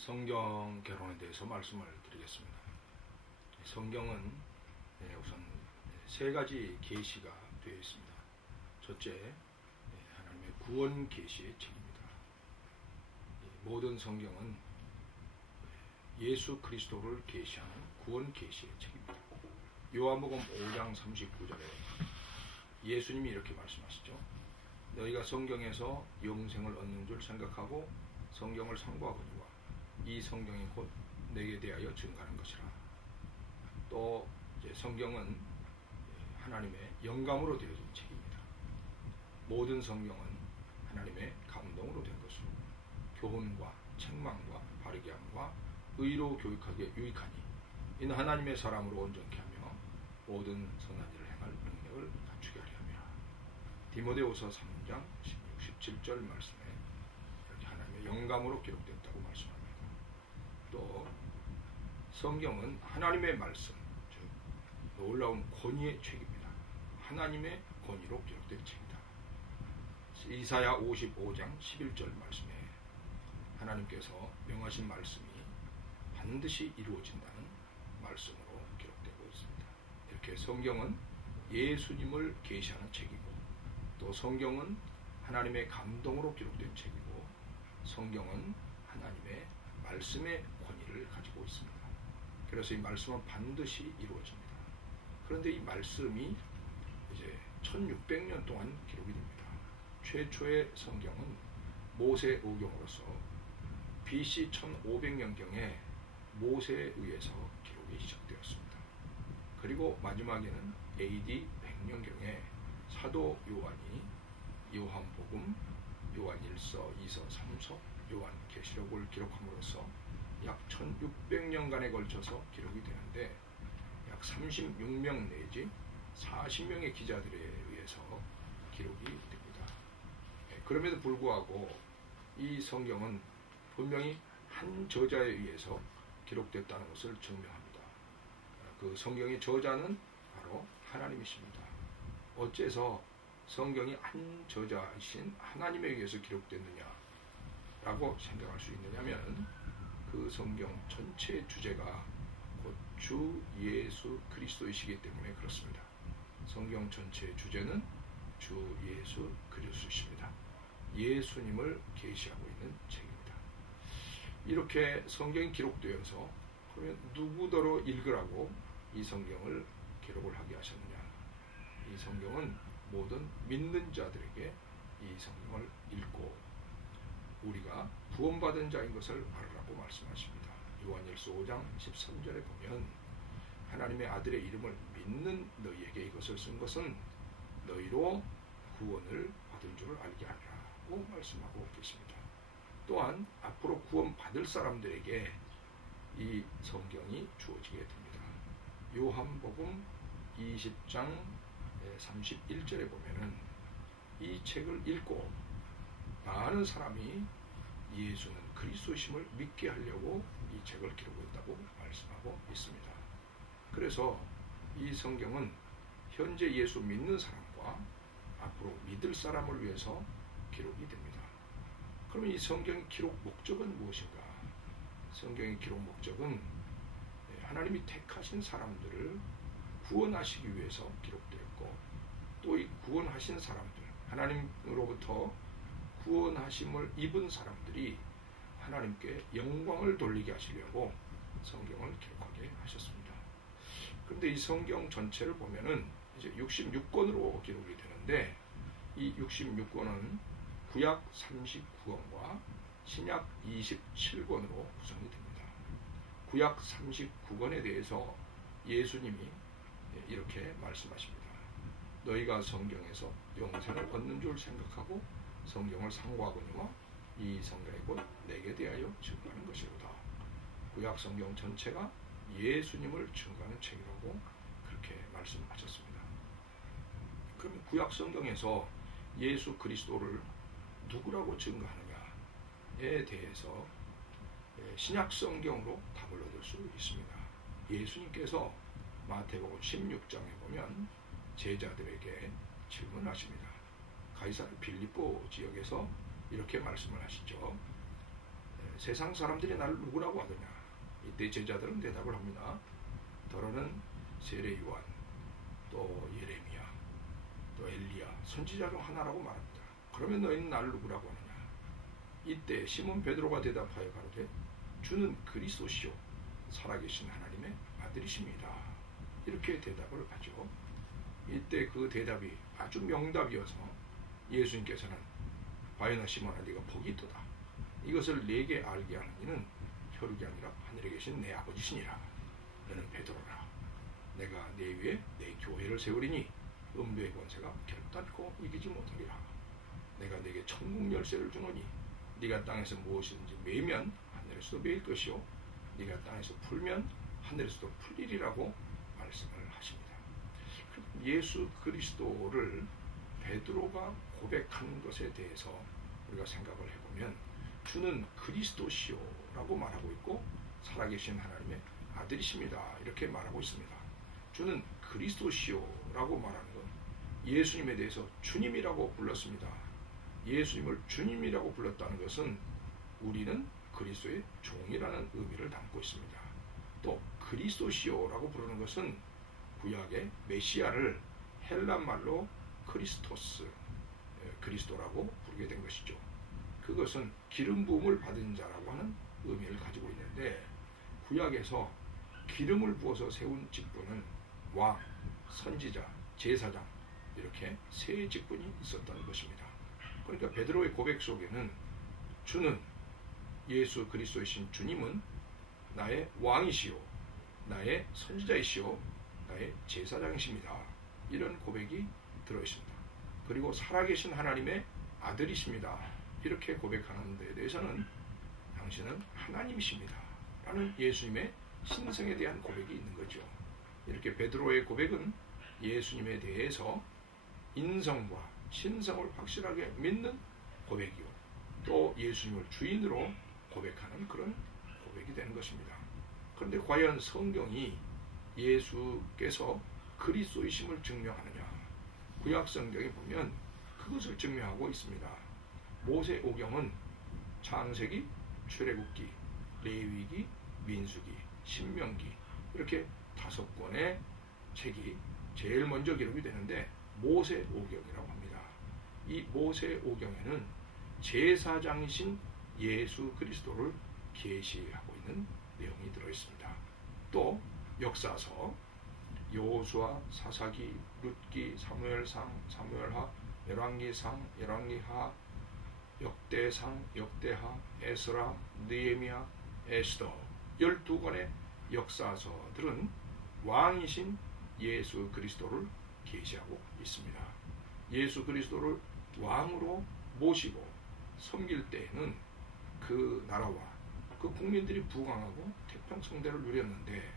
성경 개론에 대해서 말씀을 드리겠습니다. 성경은 우선 세 가지 계시가 되어 있습니다. 첫째, 하나님의 구원 계시의 책입니다. 모든 성경은 예수 그리스도를 계시하는 구원 계시의 책입니다. 요한복음 5장 39절에 예수님이 이렇게 말씀하시죠. 너희가 성경에서 영생을 얻는 줄 생각하고 성경을 상고하거니와 이 성경이 곧 내게 대하여 증거하는 것이라. 또 이제 성경은 하나님의 영감으로 되어진 책입니다. 모든 성경은 하나님의 감동으로 된 것으로 교훈과 책망과 바르게 함과 의로 교육하기에 유익하니 이는 하나님의 사람으로 온전케 하며 모든 선한 일을 행할 능력을 갖추게 하려 함이라. 디모데후서 3장 16, 17절 말씀에 이렇게 하나님의 영감으로 기록됐다고 말씀합니다. 또 성경은 하나님의 말씀, 즉 놀라운 권위의 책입니다. 하나님의 권위로 기록된 책이다. 이사야 55장 11절 말씀에 하나님께서 명하신 말씀이 반드시 이루어진다는 말씀으로 기록되고 있습니다. 이렇게 성경은 예수님을 계시하는 책이고, 또 성경은 하나님의 감동으로 기록된 책이고, 성경은 하나님의 말씀의 권위를 가지고 있습니다. 그래서 이 말씀은 반드시 이루어집니다. 그런데 이 말씀이 이제 1600년 동안 기록이 됩니다. 최초의 성경은 모세 의경으로서 BC 1500년경에 모세에 의해서 기록이 시작되었습니다. 그리고 마지막에는 AD 100년경에 사도 요한이 요한복음, 요한일서, 2서, 3서, 요한계시록을 기록함으로써 약 1600년간에 걸쳐서 기록이 되는데 약 36명 내지 40명의 기자들에 의해서 기록이 됩니다. 그럼에도 불구하고 이 성경은 분명히 한 저자에 의해서 기록됐다는 것을 증명합니다. 그 성경의 저자는 바로 하나님이십니다. 어째서 성경이 한 저자이신 하나님에 의해서 기록됐느냐 라고 생각할 수 있느냐면, 그 성경 전체의 주제가 곧 주 예수 그리스도이시기 때문에 그렇습니다. 성경 전체의 주제는 주 예수 그리스도이십니다. 예수님을 계시하고 있는 책입니다. 이렇게 성경이 기록되어서 그러면 누구더러 읽으라고 이 성경을 기록을 하게 하셨느냐? 이 성경은 모든 믿는 자들에게 이 성경을 읽고 우리가 구원받은 자인 것을 알으라고 말씀하십니다. 요한일서 5장 13절에 보면 하나님의 아들의 이름을 믿는 너희에게 이것을 쓴 것은 너희로 구원을 받은 줄을 알게 하라고 말씀하고 계십니다. 또한 앞으로 구원받을 사람들에게 이 성경이 주어지게 됩니다. 요한복음 20장 31절에 보면은 이 책을 읽고 많은 사람이 예수는 그리스도심을 믿게 하려고 이 책을 기록했다고 말씀하고 있습니다. 그래서 이 성경은 현재 예수 믿는 사람과 앞으로 믿을 사람을 위해서 기록이 됩니다. 그러면 이 성경의 기록 목적은 무엇인가? 성경의 기록 목적은 하나님이 택하신 사람들을 구원하시기 위해서 기록되었고, 또 이 구원하신 사람들, 하나님으로부터 구원하심을 입은 사람들이 하나님께 영광을 돌리게 하시려고 성경을 기록하게 하셨습니다. 그런데 이 성경 전체를 보면은 이제 66권으로 기록이 되는데, 이 66권은 구약 39권과 신약 27권으로 구성이 됩니다. 구약 39권에 대해서 예수님이 이렇게 말씀하십니다. 너희가 성경에서 영생을 얻는 줄 생각하고 성경을 상고하거니와 이 성경이 곧 내게 대하여 증거하는 것이로다. 구약 성경 전체가 예수님을 증거하는 책이라고 그렇게 말씀하셨습니다. 그러면 구약 성경에서 예수 그리스도를 누구라고 증거하느냐에 대해서 신약 성경으로 답을 얻을 수 있습니다. 예수님께서 마태복음 16장에 보면 제자들에게 질문하십니다. 가이사르 빌립보 지역에서 이렇게 말씀을 하시죠. 세상 사람들이 나를 누구라고 하더냐? 이때 제자들은 대답을 합니다. 더러는 세례 요한, 또 예레미야, 또 엘리야, 선지자 중 하나라고 말합니다. 그러면 너희는 나를 누구라고 하느냐? 이때 시몬 베드로가 대답하여 가로되 주는 그리스도시요 살아계신 하나님의 아들이십니다. 이렇게 대답을 하죠. 이때 그 대답이 아주 명답이어서 예수님께서는 바요나 시몬아 네가 복이 있도다. 이것을 내게 알게 하는 이는 혈육이 아니라 하늘에 계신 내 아버지시니라. 너는 베드로라. 내가 내 위에 내 교회를 세우리니 음부의 권세가 결단코 이기지 못하리라. 내가 네게 천국 열쇠를 주노니 네가 땅에서 무엇이든지 매면 하늘에서도 매일 것이요 네가 땅에서 풀면 하늘에서도 풀리리라고 말씀을 하십니다. 예수 그리스도를 베드로가 고백한 것에 대해서 우리가 생각을 해보면 주는 그리스도시요라고 말하고 있고 살아계신 하나님의 아들이십니다. 이렇게 말하고 있습니다. 주는 그리스도시요라고 말하는 것, 예수님에 대해서 주님이라고 불렀습니다. 예수님을 주님이라고 불렀다는 것은 우리는 그리스도의 종이라는 의미를 담고 있습니다. 또 그리스도시요라고 부르는 것은 구약의 메시아를 헬란말로 크리스토스, 그리스도라고 부르게 된 것이죠. 그것은 기름 부음을 받은 자라고 하는 의미를 가지고 있는데 구약에서 기름을 부어서 세운 직분은 왕, 선지자, 제사장 이렇게 세 직분이 있었던 것입니다. 그러니까 베드로의 고백 속에는 주는 예수 그리스도이신 주님은 나의 왕이시요 나의 선지자이시요 나의 제사장이십니다. 이런 고백이 들어있습니다. 그리고 살아계신 하나님의 아들이십니다. 이렇게 고백하는 데에 대해서는 당신은 하나님이십니다. 라는 예수님의 신성에 대한 고백이 있는 거죠. 이렇게 베드로의 고백은 예수님에 대해서 인성과 신성을 확실하게 믿는 고백이요. 또 예수님을 주인으로 고백하는 그런 고백이 되는 것입니다. 그런데 과연 성경이 예수께서 그리스도이심을 증명하느냐? 구약 성경에 보면 그것을 증명하고 있습니다. 모세오경은 창세기, 출애굽기, 레위기, 민수기, 신명기 이렇게 5권의 책이 제일 먼저 기록이 되는데 모세오경이라고 합니다. 이 모세오경에는 제사장이신 예수 그리스도를 계시하고 있는 내용이 들어있습니다. 또 역사서, 여호수아, 사사기, 룻기, 사무엘상, 사무엘하, 열왕기상, 열왕기하, 역대상, 역대하, 에스라, 느헤미야, 에스더 12권의 역사서들은 왕이신 예수 그리스도를 계시하고 있습니다. 예수 그리스도를 왕으로 모시고 섬길 때에는 그 나라와 그 국민들이 부강하고 태평성대를 누렸는데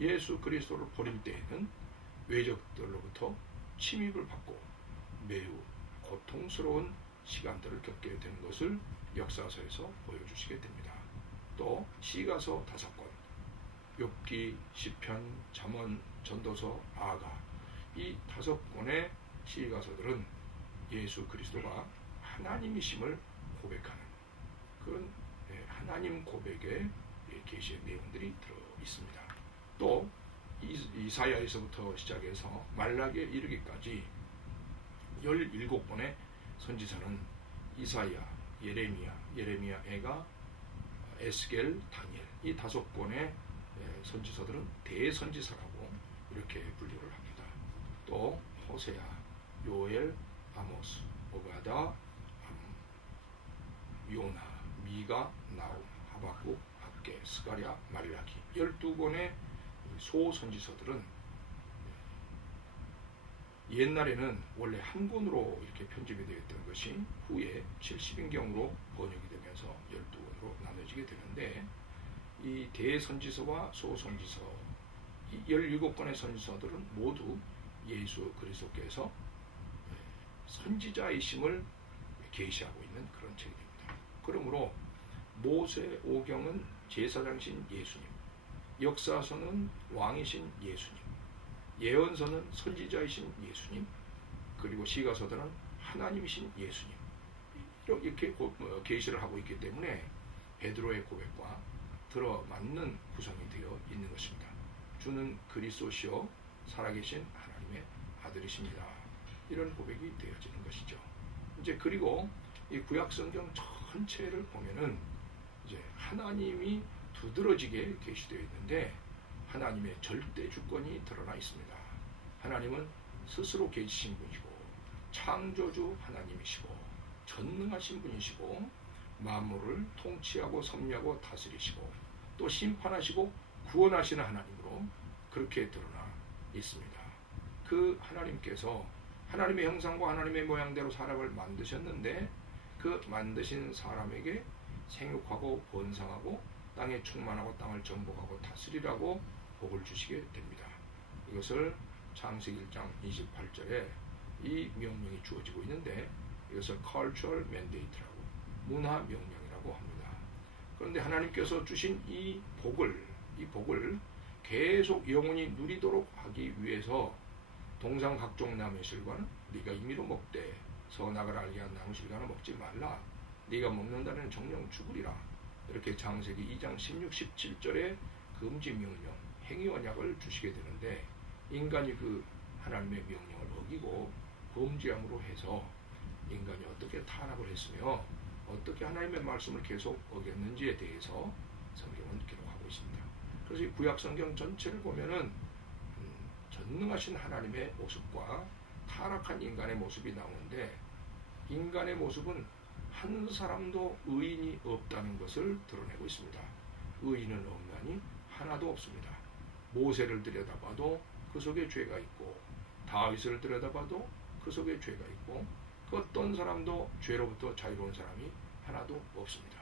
예수 그리스도를 버릴 때에는 외적들로부터 침입을 받고 매우 고통스러운 시간들을 겪게 되는 것을 역사서에서 보여주시게 됩니다. 또 시가서 5권, 욥기, 시편, 잠언, 전도서, 아가 이 5권의 시가서들은 예수 그리스도가 하나님이심을 고백하는 그런 하나님 고백의 계시의 내용들이 들어 있습니다. 또 이사야에서부터 시작해서 말라기에 이르기까지 17권의 선지서는 이사야, 예레미야, 에가, 에스겔, 다니엘 이 5권의 선지서들은 대선지서라고 이렇게 분류를 합니다. 또 호세아, 요엘, 아모스, 오바다, 요나, 미가, 나움, 하박국, 학개, 스가랴, 말라기 12권의 소선지서들은 옛날에는 원래 한 권으로 이렇게 편집이 되었던 것이 후에 70인경으로 번역이 되면서 12권으로 나눠지게 되는데 이 대선지서와 소선지서 이 17권의 선지서들은 모두 예수 그리스도께서 선지자이심을 계시하고 있는 그런 책이 됩니다. 그러므로 모세오경은 제사장이신 예수님, 역사서는 왕이신 예수님, 예언서는 선지자이신 예수님, 그리고 시가서들은 하나님이신 예수님 이렇게 계시를 하고 있기 때문에 베드로의 고백과 들어맞는 구성이 되어 있는 것입니다. 주는 그리스도시요 살아계신 하나님의 아들이십니다. 이런 고백이 되어지는 것이죠. 이제 그리고 이 구약 성경 전체를 보면은 이제 하나님이 두드러지게 계시되어 있는데 하나님의 절대 주권이 드러나 있습니다. 하나님은 스스로 계시신 분이고 창조주 하나님이시고 전능하신 분이시고 만물을 통치하고 섭리하고 다스리시고 또 심판하시고 구원하시는 하나님으로 그렇게 드러나 있습니다. 그 하나님께서 하나님의 형상과 하나님의 모양대로 사람을 만드셨는데 그 만드신 사람에게 생육하고 번성하고 땅에 충만하고 땅을 정복하고 다스리라고 복을 주시게 됩니다. 이것을 창세기 1장 28절에 이 명령이 주어지고 있는데 이것을 cultural mandate라고 문화 명령이라고 합니다. 그런데 하나님께서 주신 이 복을 계속 영원히 누리도록 하기 위해서 동상 각종 나무의 실과는 네가 임의로 먹되 선악을 알게 한 나무 실과는 먹지 말라. 네가 먹는다는 정령 죽으리라. 이렇게 창세기 2장 16, 17절에 금지 명령, 행위 언약을 주시게 되는데 인간이 그 하나님의 명령을 어기고 범죄함으로 해서 인간이 어떻게 타락을 했으며 어떻게 하나님의 말씀을 계속 어겼는지에 대해서 성경은 기록하고 있습니다. 그래서 이 구약 성경 전체를 보면은 전능하신 하나님의 모습과 타락한 인간의 모습이 나오는데 인간의 모습은 한 사람도 의인이 없다는 것을 드러내고 있습니다. 의인은 없나니 하나도 없습니다. 모세를 들여다봐도 그 속에 죄가 있고 다윗을 들여다봐도 그 속에 죄가 있고 그 어떤 사람도 죄로부터 자유로운 사람이 하나도 없습니다.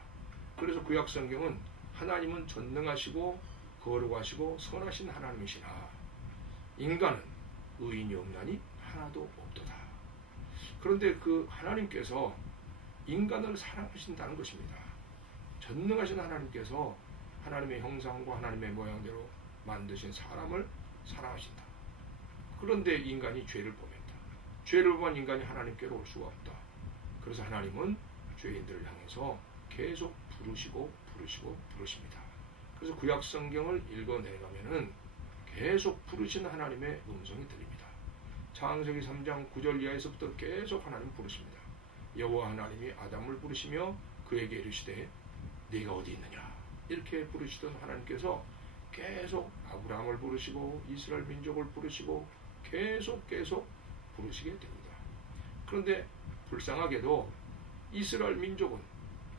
그래서 구약 성경은 하나님은 전능하시고 거룩하시고 선하신 하나님이시나 인간은 의인이 없나니 하나도 없도다. 그런데 그 하나님께서 인간을 사랑하신다는 것입니다. 전능하신 하나님께서 하나님의 형상과 하나님의 모양대로 만드신 사람을 사랑하신다. 그런데 인간이 죄를 범했다. 죄를 범한 인간이 하나님께로 올 수가 없다. 그래서 하나님은 죄인들을 향해서 계속 부르십니다. 그래서 구약 성경을 읽어내가면은 계속 부르시는 하나님의 음성이 들립니다. 창세기 3장 9절 이하에서부터 계속 하나님 부르십니다. 여호와 하나님이 아담을 부르시며 그에게 이르시되 네가 어디 있느냐 이렇게 부르시던 하나님께서 계속 아브라함을 부르시고 이스라엘 민족을 부르시고 계속 부르시게 됩니다. 그런데 불쌍하게도 이스라엘 민족은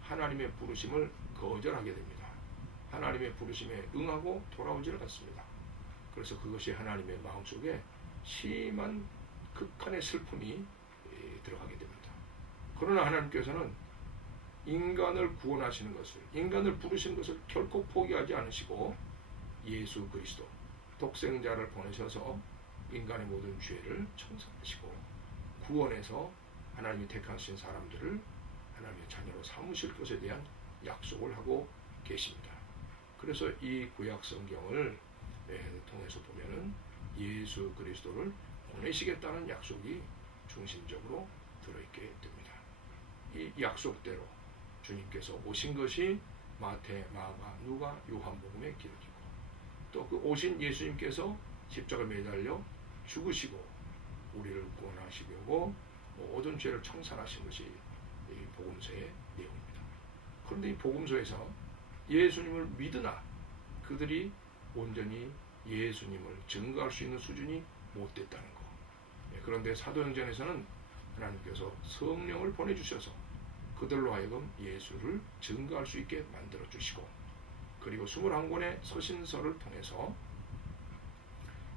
하나님의 부르심을 거절하게 됩니다. 하나님의 부르심에 응하고 돌아오지를 않습니다. 그래서 그것이 하나님의 마음속에 심한 극한의 슬픔이 들어가게 됩니다. 그러나 하나님께서는 인간을 구원하시는 것을, 인간을 부르시는 것을 결코 포기하지 않으시고 예수 그리스도 독생자를 보내셔서 인간의 모든 죄를 청산하시고 구원해서 하나님이 택하신 사람들을 하나님의 자녀로 삼으실 것에 대한 약속을 하고 계십니다. 그래서 이 구약 성경을 통해서 보면은 예수 그리스도를 보내시겠다는 약속이 중심적으로 들어있게 됩니다. 이 약속대로 주님께서 오신 것이 마태, 마가, 누가, 요한복음의 기록이고 또 그 오신 예수님께서 십자가에 매달려 죽으시고 우리를 구원하시려고 모든 죄를 청산하신 것이 이 복음서의 내용입니다. 그런데 이 복음서에서 예수님을 믿으나 그들이 온전히 예수님을 증거할 수 있는 수준이 못 됐다는 것. 그런데 사도행전에서는 하나님께서 성령을 보내주셔서 그들로 하여금 예수를 증거할 수 있게 만들어주시고 그리고 21권의 서신서를 통해서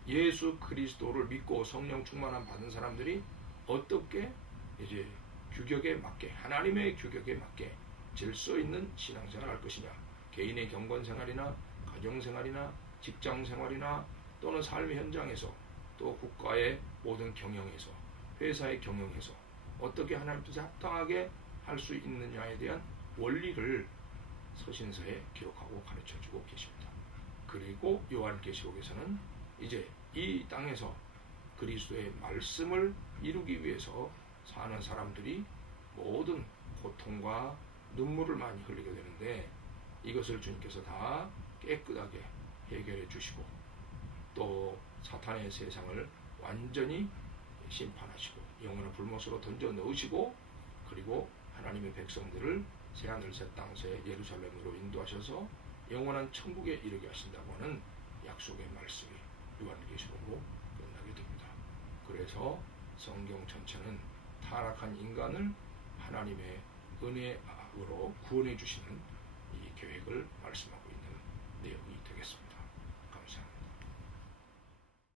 예수 그리스도를 믿고 성령 충만함 받은 사람들이 어떻게 이제 규격에 맞게 하나님의 규격에 맞게 질서 있는 신앙생활을 할 것이냐 개인의 경건생활이나 가정생활이나 직장생활이나 또는 삶의 현장에서 또 국가의 모든 경영에서 회사의 경영에서 어떻게 하나님 뜻에 합당하게 할 수 있느냐에 대한 원리를 서신서에 기록하고 가르쳐주고 계십니다. 그리고 요한계시록에서는 이제 이 땅에서 그리스도의 말씀을 이루기 위해서 사는 사람들이 모든 고통과 눈물을 많이 흘리게 되는데 이것을 주님께서 다 깨끗하게 해결해 주시고 또 사탄의 세상을 완전히 심판하시고 영원한 불못으로 던져 넣으시고 그리고 하나님의 백성들을 새하늘 새 땅 새 예루살렘으로 인도하셔서 영원한 천국에 이르게 하신다고 하는 약속의 말씀이 요한계시록으로 끝나게 됩니다. 그래서 성경 전체는 타락한 인간을 하나님의 은혜로 구원해 주시는 이 계획을 말씀하고 있는 내용이 되겠습니다.